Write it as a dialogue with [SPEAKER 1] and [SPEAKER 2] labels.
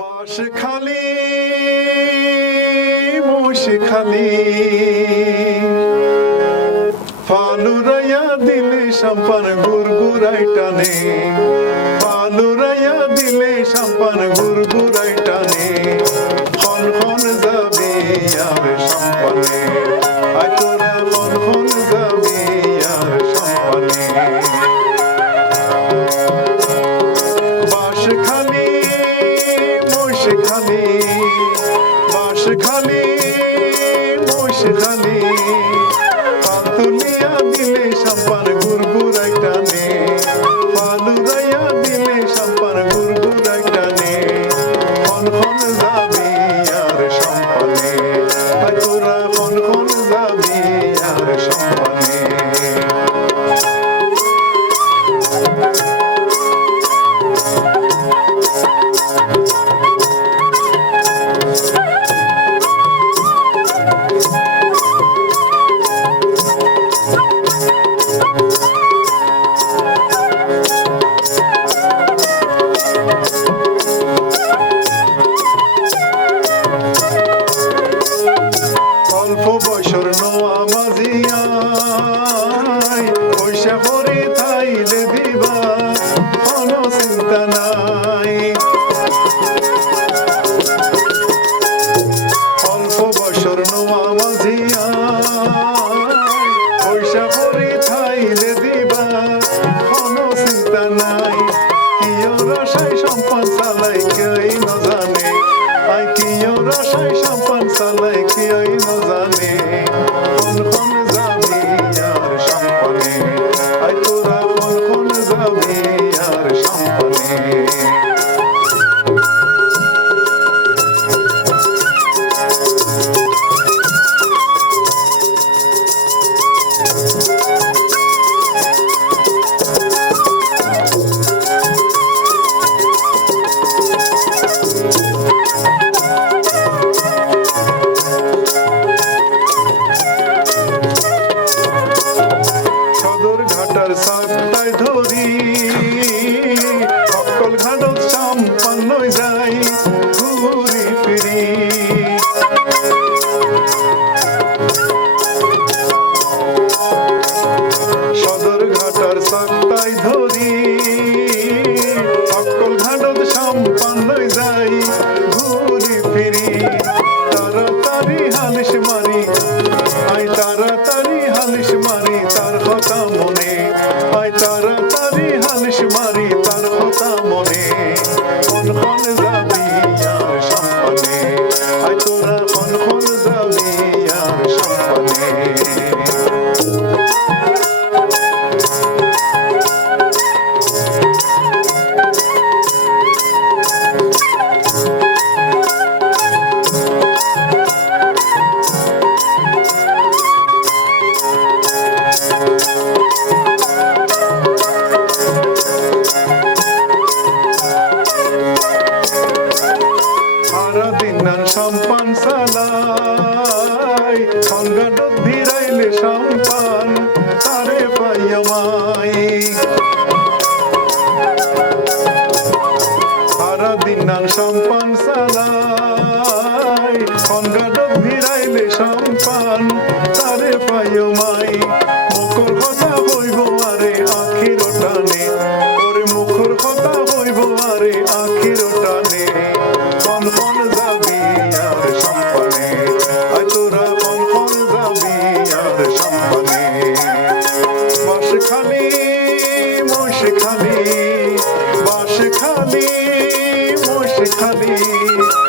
[SPEAKER 1] বাস খালি মোষ খালি। ফালুরাইয়া দিলে সম্পান গুরগুরাই টানে। ফালুরাইয়া দিলে সম্পান গুরগুরাই টানে। খন খন যাবে আর সম্পানে। সম্পদ পাইলে দিবা কোনো চিন্তা নাই। অল্প বছর নোয়া মাঝিয়া সম্পান সালাই সংঘাট ধীরাইলে সম্পান, তারে পাইয়ামাই সারাদিন নাং সম্পান সালাই সংঘাট ধীরাইলে সম্পান, তারে পাইয়ামাই কথা বইব আরে আখির টানে, ওরে মুখর কথা বইব আরে আখির খাবে।